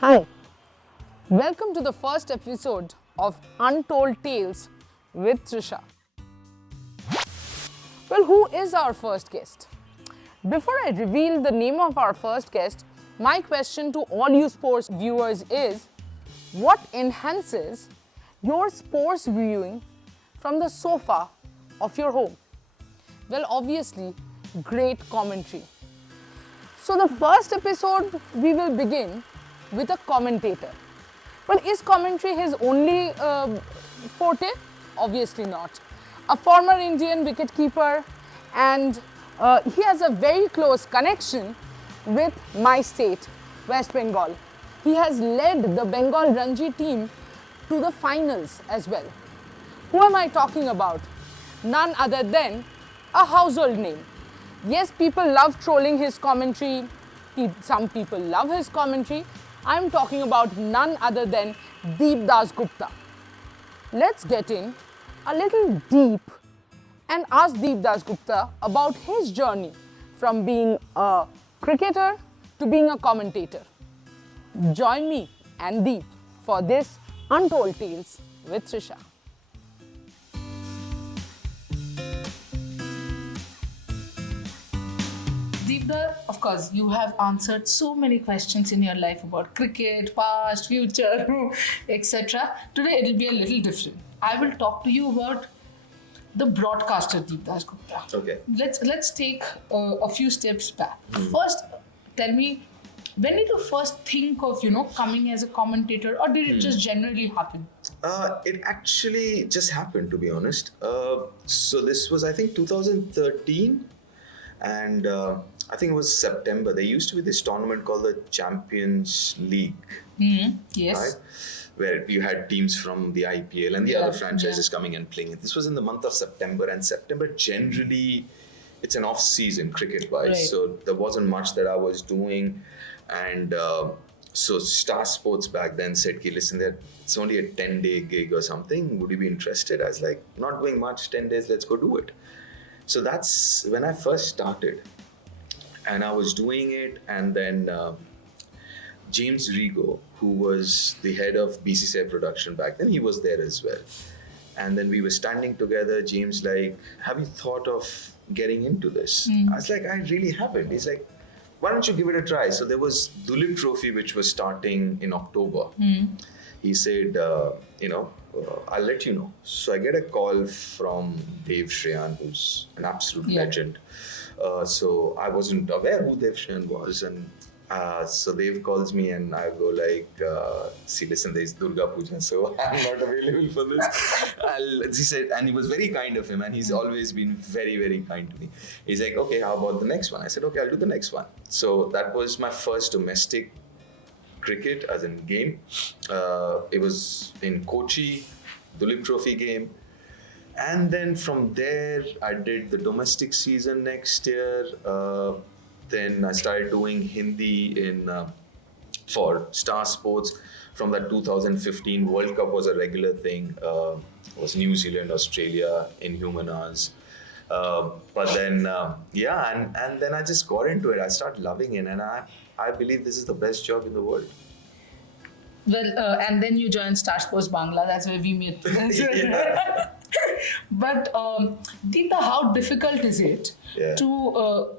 Hi, welcome to the first episode of Untold Tales with Trisha. Well, who is our first guest? Before I reveal the name of our first guest, my question to all you sports viewers is what enhances your sports viewing from the sofa of your home? Well, obviously, great commentary. So, the first episode we will begin with a commentator. Well, is commentary his only forte? Obviously not. A former Indian wicketkeeper, and he has a very close connection with my state, West Bengal. He has led the Bengal Ranji team to the finals as well. Who am I talking about? None other than a household name. Yes, people love trolling his commentary. Some people love his commentary. I'm talking about none other than Deep Dasgupta. Let's get in a little deep and ask Deep Dasgupta about his journey from being a cricketer to being a commentator. Join me and Deep for this Untold Tales with Trisha. Deepda, of course, you have answered so many questions in your life about cricket, past, future, etc. Today it will be a little different. I will talk to you about the broadcaster Deep Dasgupta. Okay. Let's take a few steps back. First, tell me, when did you first think of coming as a commentator, or did it just generally happen? It actually just happened, to be honest. So this was, I think, 2013, and I think it was September. There used to be this tournament called the Champions League, Yes. right? Where you had teams from the IPL and the other franchises coming and playing. This was in the month of September, and September generally, it's an off-season cricket-wise, Right. so there wasn't much that I was doing, and so Star Sports back then said, "Okay, listen, it's only a 10-day gig or something. Would you be interested?" I was like, "Not doing much, 10 days. Let's go do it." So that's when I first started, and I was doing it, and then James Rigo, who was the head of BCCI production back then, he was there as well. And then we were standing together. James like, "Have you thought of getting into this?" I was like, "I really haven't." He's like, "Why don't you give it a try?" So there was Dulip Trophy, which was starting in October. He said, "I'll let you know." So I get a call from Dev Shreyan, who's an absolute legend. So I wasn't aware who Dev Shreyan was, and so Dev calls me, and I go like, "See, listen, there's Durga Puja, so I'm not available for this." He said, and he was very kind of him, and he's always been very, very kind to me. He's like, "Okay, how about the next one?" I said, "Okay, I'll do the next one." So that was my first domestic cricket as in game. It was in Kochi, Dulip Trophy game. And then from there, I did the domestic season next year. Then I started doing Hindi for Star Sports. From that 2015 World Cup was a regular thing. It was New Zealand, Australia in human hours. But then, and then I just got into it. I started loving it, and I believe this is the best job in the world. Well, and then you joined Star Sports Bangla. That's where we met. But Deepa, how difficult is it to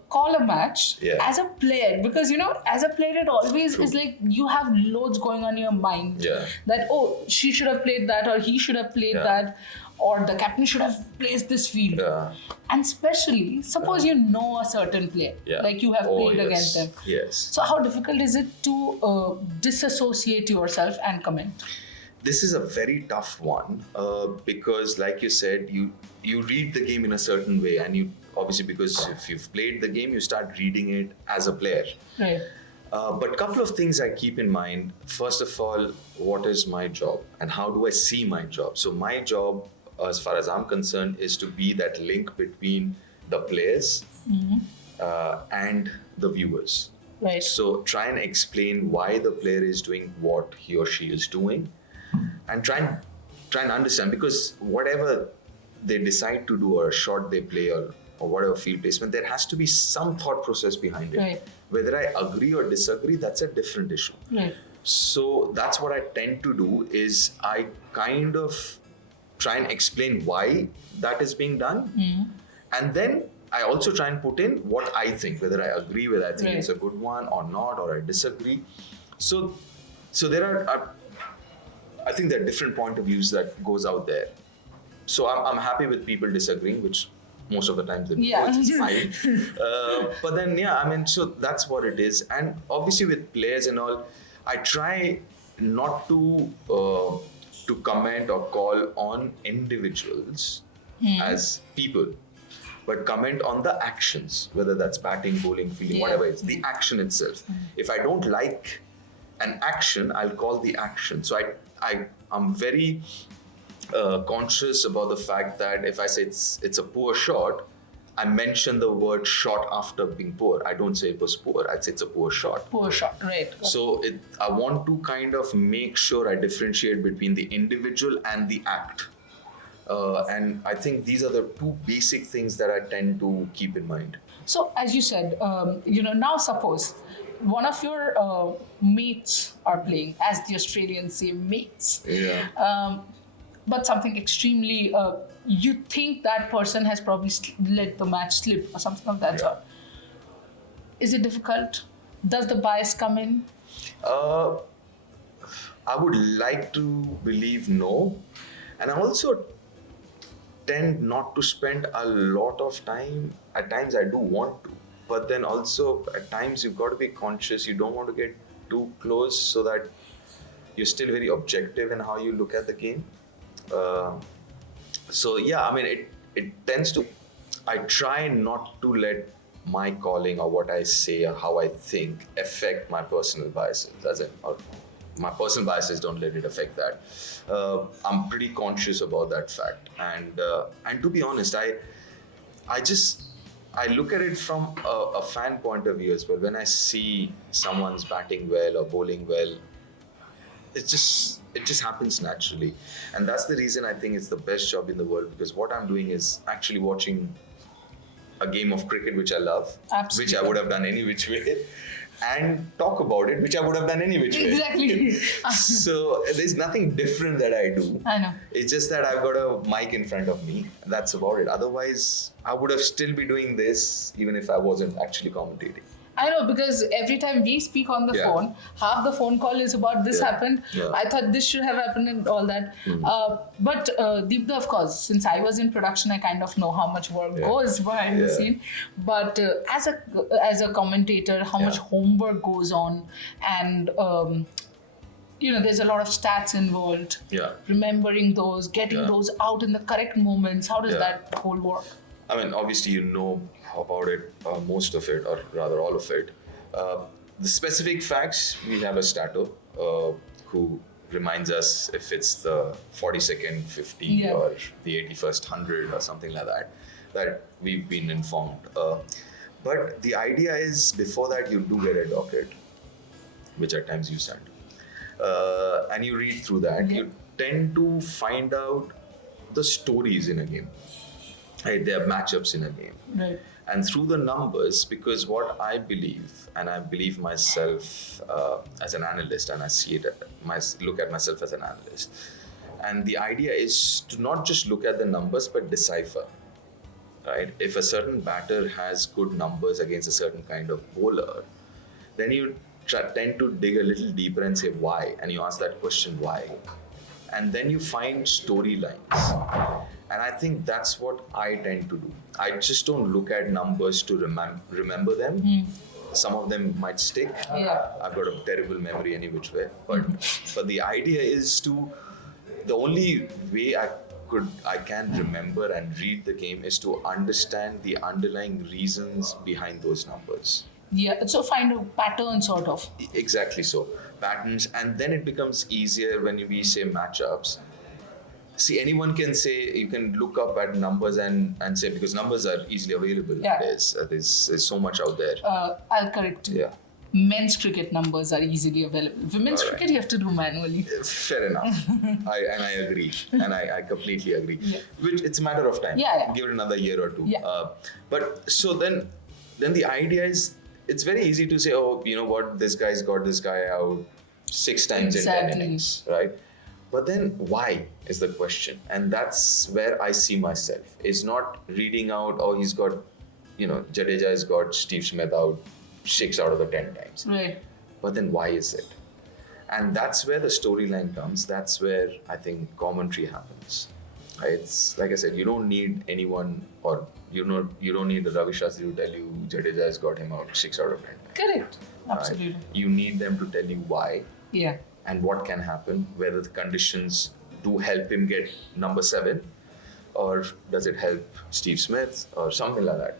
call a match as a player? Because as a player, it always is like you have loads going on in your mind. That she should have played that, or he should have played that, or the captain should have placed this field. And especially, suppose you know a certain player, like you have played against them. Yes. So how difficult is it to disassociate yourself and comment? This is a very tough one because, like you said, you read the game in a certain way, and you obviously, because if you've played the game, you start reading it as a player. Right. But a couple of things I keep in mind. First of all, what is my job and how do I see my job? So my job, as far as I'm concerned, is to be that link between the players and the viewers. Right. So try and explain why the player is doing what he or she is doing, and try and understand, because whatever they decide to do, or a shot they play, or whatever field placement, there has to be some thought process behind it. Right. Whether I agree or disagree, that's a different issue. Right. So that's what I tend to do is I kind of try and explain why that is being done. And then I also try and put in what I think, whether I agree with, I think it's a good one or not, or I disagree. So there are, I think there are different point of views that goes out there. So I'm happy with people disagreeing, which most of the times they do, which is fine. But then, so that's what it is. And obviously with players and all, I try not to comment or call on individuals as people, but comment on the actions, whether that's batting, bowling, fielding, whatever it's the action itself. If I don't like an action, I'll call the action. So I'm very conscious about the fact that if I say it's a poor shot, I mention the word shot after being poor. I don't say it was poor. I'd say it's a poor shot. Poor shot, right. So I want to kind of make sure I differentiate between the individual and the act. And I think these are the two basic things that I tend to keep in mind. So as you said, now suppose one of your mates are playing, as the Australians say, mates. Yeah. But something extremely, you think that person has probably let the match slip or something of that sort. Is it difficult? Does the bias come in? I would like to believe no. And I also tend not to spend a lot of time. At times I do want to. But then also at times you've got to be conscious. You don't want to get too close so that you're still very objective in how you look at the game. It tends to, I try not to let my calling or what I say or how I think affect my personal biases, or my personal biases, don't let it affect that. I'm pretty conscious about that fact. And to be honest, I look at it from a fan point of view as well. When I see someone's batting well or bowling well, it just happens naturally. And that's the reason I think it's the best job in the world, because what I'm doing is actually watching a game of cricket, which I love, which I would have done any which way, and talk about it, which I would have done any which way. Exactly. So there's nothing different that I do. I know. It's just that I've got a mic in front of me. That's about it. Otherwise, I would have still be doing this even if I wasn't actually commentating. I know, because every time we speak on the phone, half the phone call is about this happened. Yeah. I thought this should have happened and all that. But Deepda, of course, since I was in production, I kind of know how much work goes behind the scene. But as a commentator, how much homework goes on, and there's a lot of stats involved. Yeah. Remembering those, getting those out in the correct moments. How does that whole work? I mean, obviously, you know about it, most of it, or rather all of it. The specific facts, we have a stato who reminds us if it's the 42nd 50 or the 81st 100 or something like that we've been informed. But the idea is, before that, you do get a docket, which at times you send. And you read through that. You tend to find out the stories in a game. Right? There are matchups in a game. Right. And through the numbers, because what I believe, and I believe myself as an analyst, and I see it, look at myself as an analyst. And the idea is to not just look at the numbers, but decipher. Right? If a certain batter has good numbers against a certain kind of bowler, then you tend to dig a little deeper and say why, and you ask that question why. And then you find storylines. And I think that's what I tend to do. I just don't look at numbers to remember them. Some of them might stick. Yeah. I've got a terrible memory any which way. But the idea is the only way I can remember and read the game is to understand the underlying reasons behind those numbers. Yeah, so find a pattern sort of. Exactly so. Patterns, and then it becomes easier when we say matchups. See, anyone can say, you can look up at numbers and say, because numbers are easily available. Yeah. There's so much out there. I'll correct you. Yeah. Men's cricket numbers are easily available. Women's cricket, you have to do manually. Fair enough. I agree. And I completely agree. Yeah. Which it's a matter of time. Yeah. Give it another year or two. Yeah. But so then the idea is, it's very easy to say, oh, you know what, this guy's got this guy out, 6 times in 10 innings, right? But then why is the question, and that's where I see myself. Is not reading out, oh, he's got, Jadeja has got Steve Smith out 6 out of the 10 times. Right. But then why is it? And that's where the storyline comes. That's where I think commentary happens. It's like I said, you don't need anyone, or you don't need the Ravi Shastri to tell you Jadeja has got him out 6 out of 10 times. Correct. Absolutely. Right? You need them to tell you why. Yeah. And what can happen, whether the conditions do help him get number 7, or does it help Steve Smith or something like that,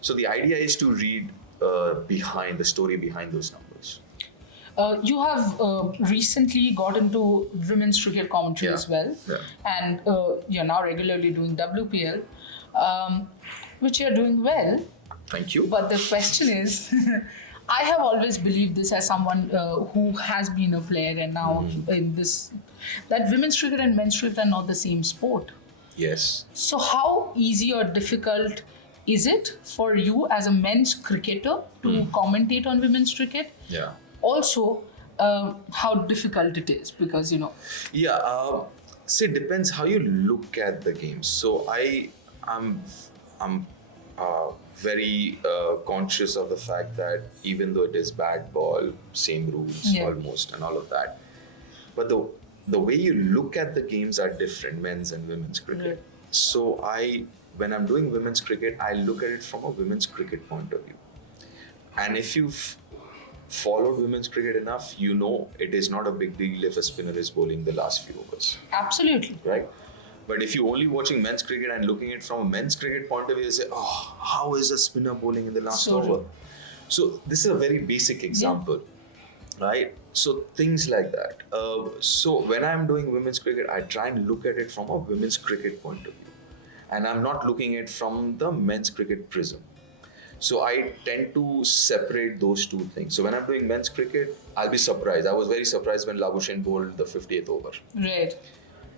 So the idea is to read behind the story behind those numbers. You have recently got into women's cricket commentary as well, and you're now regularly doing WPL, which you're doing well. Thank you. But the question is, I have always believed this as someone who has been a player and now in this, that women's cricket and men's cricket are not the same sport. Yes. So how easy or difficult is it for you as a men's cricketer to commentate on women's cricket? Yeah. Also, how difficult it is, because Yeah. See, it depends how you look at the game. So I'm very conscious of the fact that even though it is bat ball, same rules almost and all of that, but the way you look at the games are different, men's and women's cricket. So when I'm doing women's cricket, I look at it from a women's cricket point of view. And if you've followed women's cricket enough, it is not a big deal if a spinner is bowling the last few overs. Absolutely. Right? But if you're only watching men's cricket and looking at it from a men's cricket point of view, you say, oh, how is a spinner bowling in the last over? So this is a very basic example, right? So things like that. So when I'm doing women's cricket, I try and look at it from a women's cricket point of view. And I'm not looking at it from the men's cricket prism. So I tend to separate those two things. So when I'm doing men's cricket, I'll be surprised. I was very surprised when Labuschagne bowled the 50th over. Right.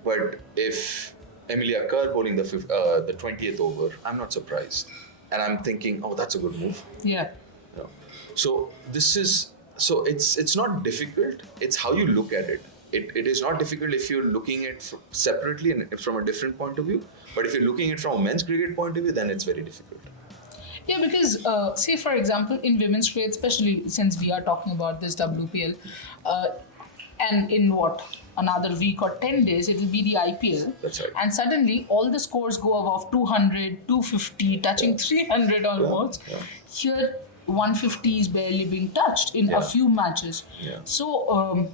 But if Emilia Kerr bowling the 20th over, I'm not surprised. And I'm thinking, oh, that's a good move. Yeah. So it's not difficult. It's how you look at it. It is not difficult if you're looking at it separately and from a different point of view. But if you're looking at it from a men's cricket point of view, then it's very difficult. Yeah, because say for example in women's cricket, especially since we are talking about this WPL, and in another week or 10 days it will be the IPL. That's right. And suddenly all the scores go above 200, 250, touching 300 almost. Yeah. Here 150 is barely being touched in a few matches. Yeah. So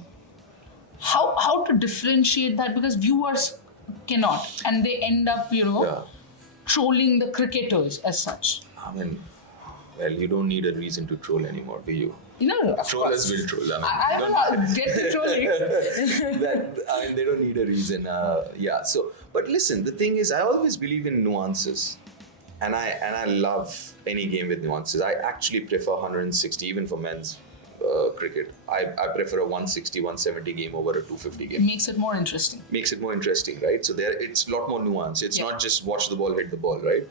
how to differentiate that, because viewers cannot, and they end up trolling the cricketers as such. I mean, well, you don't need a reason to troll anymore, do you? Trollers will troll. I will get to trolling. They don't need a reason. But listen, the thing is, I always believe in nuances, and I love any game with nuances. I actually prefer 160, even for men's cricket. I prefer a 160, 170 game over a 250 game. It makes it more interesting. Right? So it's a lot more nuance. It's not just watch the ball, hit the ball, right?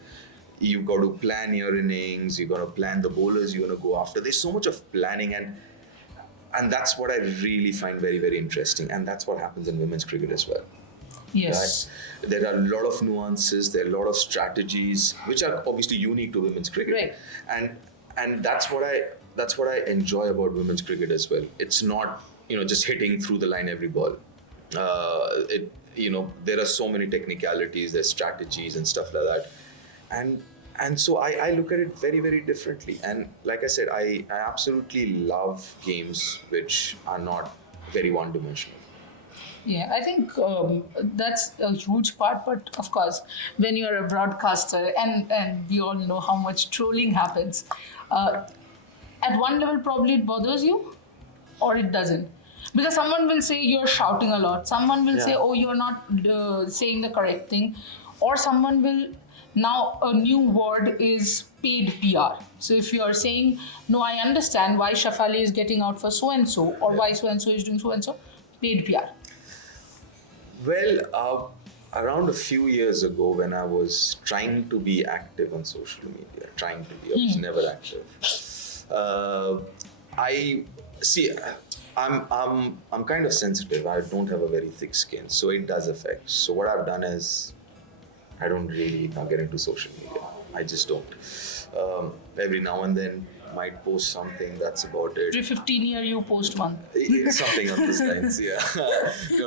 You've got to plan your innings, you've got to plan the bowlers you're going to go after. There's so much of planning, and that's what I really find very, very interesting. And that's what happens in women's cricket as well. Yes. Right? There are a lot of nuances, there are a lot of strategies, which are obviously unique to women's cricket. Right. And that's what I enjoy about women's cricket as well. It's not, just hitting through the line every ball. There are so many technicalities, there's strategies and stuff like that. And so I look at it very, very differently. And like I said, I absolutely love games which are not very one-dimensional. Yeah, I think that's a huge part. But of course, when you're a broadcaster, and we all know how much trolling happens, at one level probably it bothers you, or it doesn't. Because someone will say you're shouting a lot. Someone will say, oh, you're not saying the correct thing. Or someone will... Now, a new word is paid PR. So if you are saying, no, I understand why Shafali is getting out for so-and-so, or why so-and-so is doing so-and-so, paid PR. Well, around a few years ago, when I was trying to be active on social media, I was never active. I'm kind of sensitive. I don't have a very thick skin, so it does affect. So what I've done is, I don't really now get into social media. I just don't. Every now and then, might post something. That's about it. Every 15 year you post one. Something on those lines. Yeah,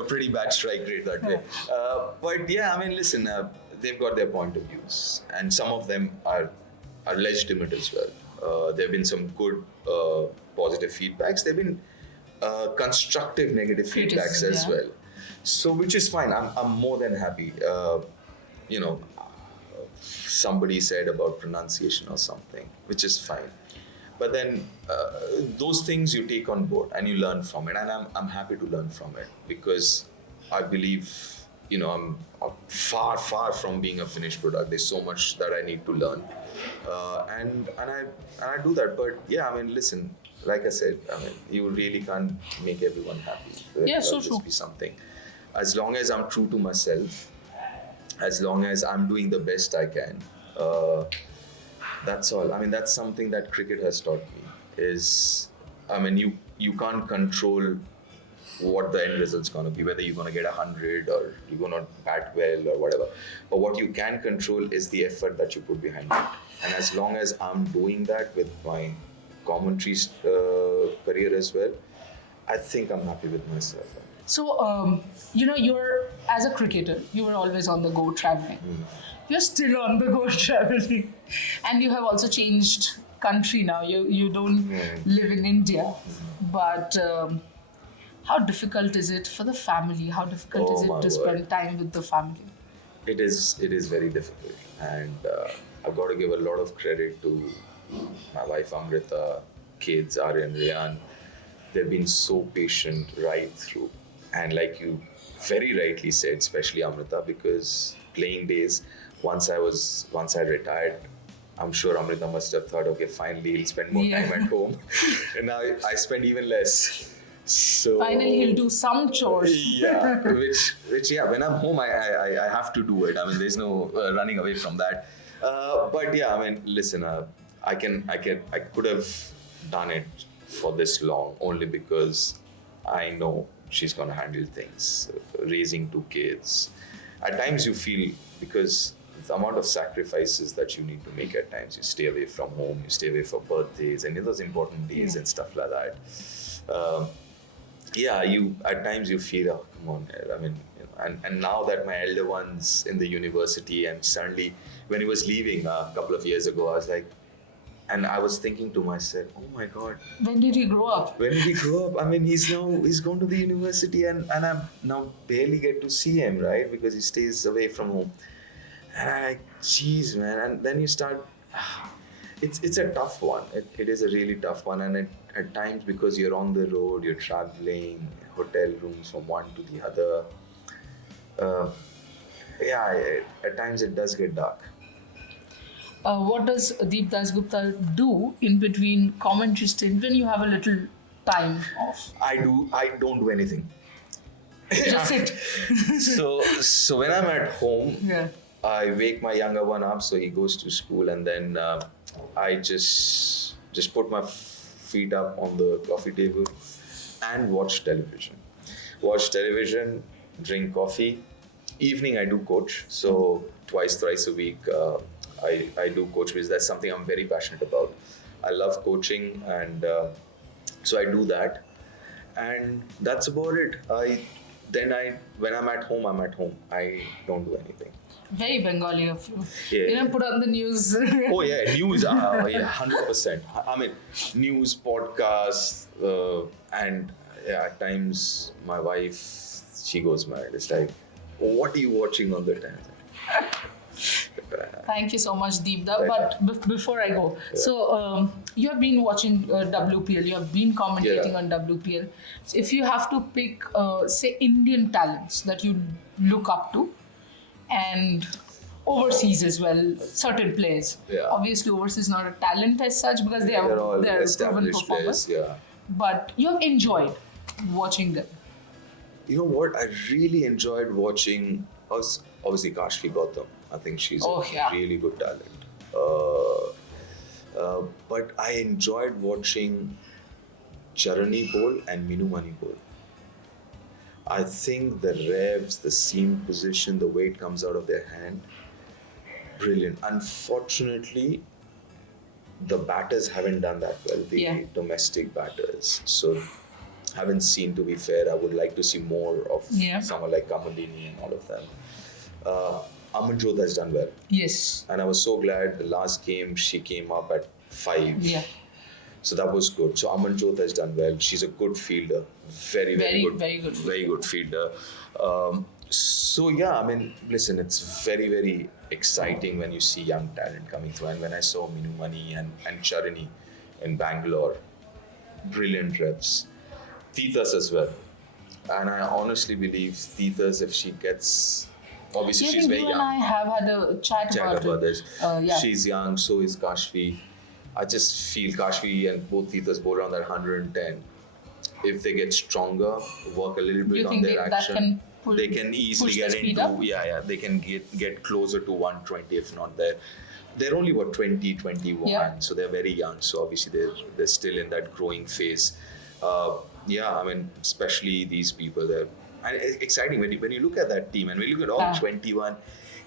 pretty bad strike rate that way. But yeah, I mean, listen. They've got their point of views, and some of them are legitimate as well. There have been some good positive feedbacks. There have been constructive negative feedbacks as well. So, which is fine. I'm more than happy. Somebody said about pronunciation or something, which is fine. But then those things you take on board and you learn from it, and I'm happy to learn from it, because I believe I'm far from being a finished product. There's so much that I need to learn, and I do that. But yeah, I mean, listen, like I said, I mean, you really can't make everyone happy. So true. Be something. As long as I'm true to myself, as long as I'm doing the best I can, that's all. I mean, that's something that cricket has taught me. You can't control what the end result's going to be, whether you're going to get 100 or you're going to bat well or whatever. But what you can control is the effort that you put behind it. And as long as I'm doing that with my commentary career as well, I think I'm happy with myself. So, you're, as a cricketer, you were always on the go traveling. You're still on the go traveling. And you have also changed country now. You don't live in India. But how difficult is it for the family? How difficult is it to spend time with the family? It is very difficult. And I've got to give a lot of credit to my wife Amrita, kids Aryan, Riyan. They've been so patient right through. And like you very rightly said, especially Amrita, because playing days, once I retired, I'm sure Amrita must have thought, okay, finally he'll spend more time at home. And now I spend even less. So finally he'll do some chores. Yeah, which when I'm home, I have to do it. I mean, there's no running away from that. But yeah, I mean, listen, I could have done it for this long only because I know she's going to handle things, raising 2 kids. At times you feel, because the amount of sacrifices that you need to make at times, you stay away from home, you stay away for birthdays and those important days and stuff like that. At times you feel, oh, come on, I mean, and now that my elder one's in the university, and suddenly when he was leaving a couple of years ago, I was like, and I was thinking to myself, oh my God. When did he grow up? I mean, he's gone to the university and I now barely get to see him, right? Because he stays away from home. And I'm like, geez, man. And then you start, it's a tough one. It is a really tough one. And at times, because you're on the road, you're traveling, hotel rooms from one to the other. At times it does get dark. What does Deep Dasgupta do in between commentary stints when you have a little time off? I don't do anything. Just sit. So when I'm at home, I wake my younger one up, so he goes to school, and then I just put my feet up on the coffee table and watch television. Drink coffee. Evening I do coach, so thrice a week. I do coach because that's something I'm very passionate about. I love coaching, and so I do that, and that's about it. When I'm at home, I don't do anything. Very Bengali of you. Yeah. You don't put on the news. Oh yeah, news. 100%. I mean, news, podcasts, and at times my wife, she goes mad. It's like, what are you watching all the time? Thank you so much, Deepda. But before I go, so you have been watching WPL, you have been commentating on WPL. So if you have to pick, say, Indian talents that you look up to, and overseas as well, certain players. Yeah. Obviously, overseas is not a talent as such because they are proven performers. Yeah. But you have enjoyed watching them. You know what? I really enjoyed watching was obviously Kashfi Gautam. I think she's a really good talent. But I enjoyed watching Charani bowled and Minu Mani bowled. I think the revs, the seam position, the way it comes out of their hand, brilliant. Unfortunately, the batters haven't done that well, the domestic batters. So, haven't seen, to be fair. I would like to see more of someone like Kamaldini and all of them. Amanjot has done well. Yes. And I was so glad the last game she came up at 5. Yeah. So that was good. So Amanjot has done well. She's a good fielder. Very good fielder. So yeah, I mean, listen, it's very, very exciting when you see young talent coming through. And when I saw Minu Mani and Charani in Bangalore, brilliant reps. Titas as well. And I honestly believe Titas, if she gets... Obviously, she's very young. You and I have had a chat about this. She's young, so is Kashfi. I just feel Kashfi and both Titas bowl around that 110. If they get stronger, work a little bit on their action, they can easily get into... they can get closer to 120 if not there. They're only about 20, 21, so they're very young. So obviously they're still in that growing phase. I mean, especially these people there. And it's exciting when you look at that team and when you look at all 21,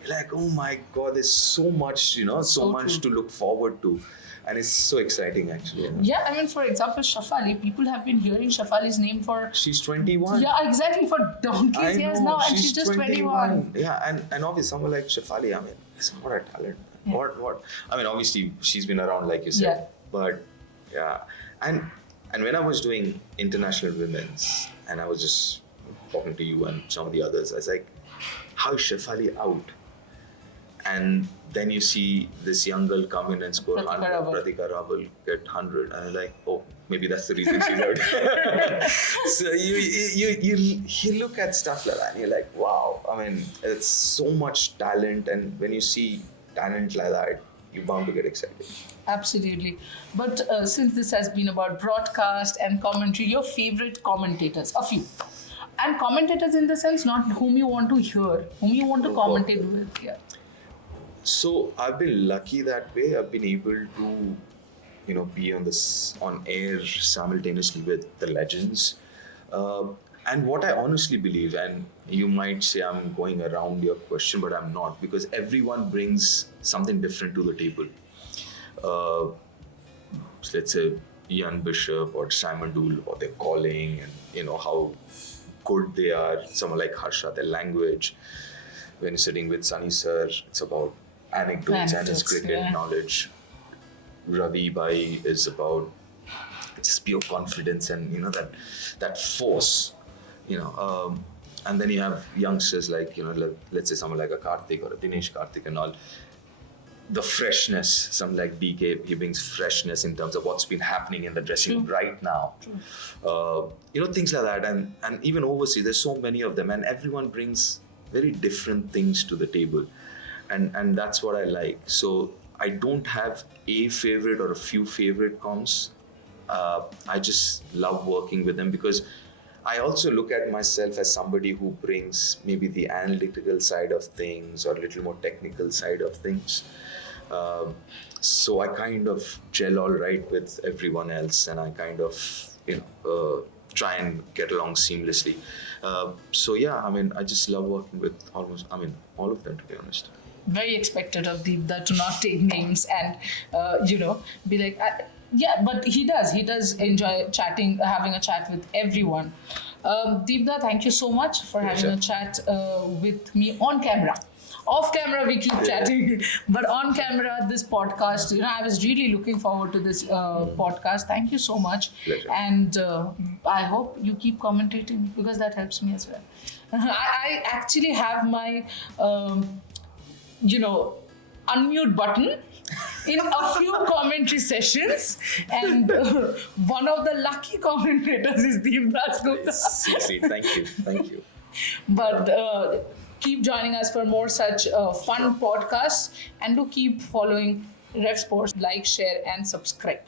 you're like, oh my God, there's so much, so much to look forward to. And it's so exciting, actually. Yeah, I mean, for example, Shafali, people have been hearing Shafali's name for... She's 21. Yeah, exactly, for donkey's years now, and she's just 21. Yeah, and obviously someone like Shafali, I mean, what a talent. Yeah. What? I mean, obviously, she's been around, like you said. But, and when I was doing international women's, and I was just talking to you and some of the others, I was like, how is Shafali out? And then you see this young girl come in and score 100, Pratika Rawal get 100, and I'm like, oh, maybe that's the reason she's out. So you look at stuff like that and you're like, wow, I mean, it's so much talent, and when you see talent like that, you're bound to get excited. Absolutely. But since this has been about broadcast and commentary, your favorite commentators, a few. And commentators in the sense, not whom you want to hear, whom you want to commentate with. Yeah. So I've been lucky that way. I've been able to, be on air simultaneously with the legends. And what I honestly believe, and you might say I'm going around your question, but I'm not, because everyone brings something different to the table. Let's say Ian Bishop or Simon Dool, or their calling, and how good they are. Someone like Harsha, their language. When you're sitting with Sunny Sir, it's about anecdotes and his cricket knowledge. Ravi Bhai is about just pure confidence and that force. And then you have youngsters like let's say someone like a Karthik or a Dinesh Karthik and all. The freshness, something like DK, he brings freshness in terms of what's been happening in the dressing room right now. Things like that. And even overseas, there's so many of them, and everyone brings very different things to the table. And that's what I like. So I don't have a favorite or a few favorite comms. I just love working with them because I also look at myself as somebody who brings maybe the analytical side of things or a little more technical side of things. So I kind of gel all right with everyone else, and I kind of try and get along seamlessly. I just love working with all of them, to be honest. Very expected of Deepda to not take names and be like, but he does enjoy having a chat with everyone. Deepda, thank you so much for having a chat with me on camera. Off camera, we keep chatting, but on camera, this podcast, I was really looking forward to this podcast. Thank you so much. Pleasure. And I hope you keep commentating because that helps me as well. I actually have my, unmute button in a few commentary sessions, and one of the lucky commentators is Deep Dasgupta. Sweet, thank you. But keep joining us for more such fun podcasts, and do keep following Rev Sports. Like, share, and subscribe.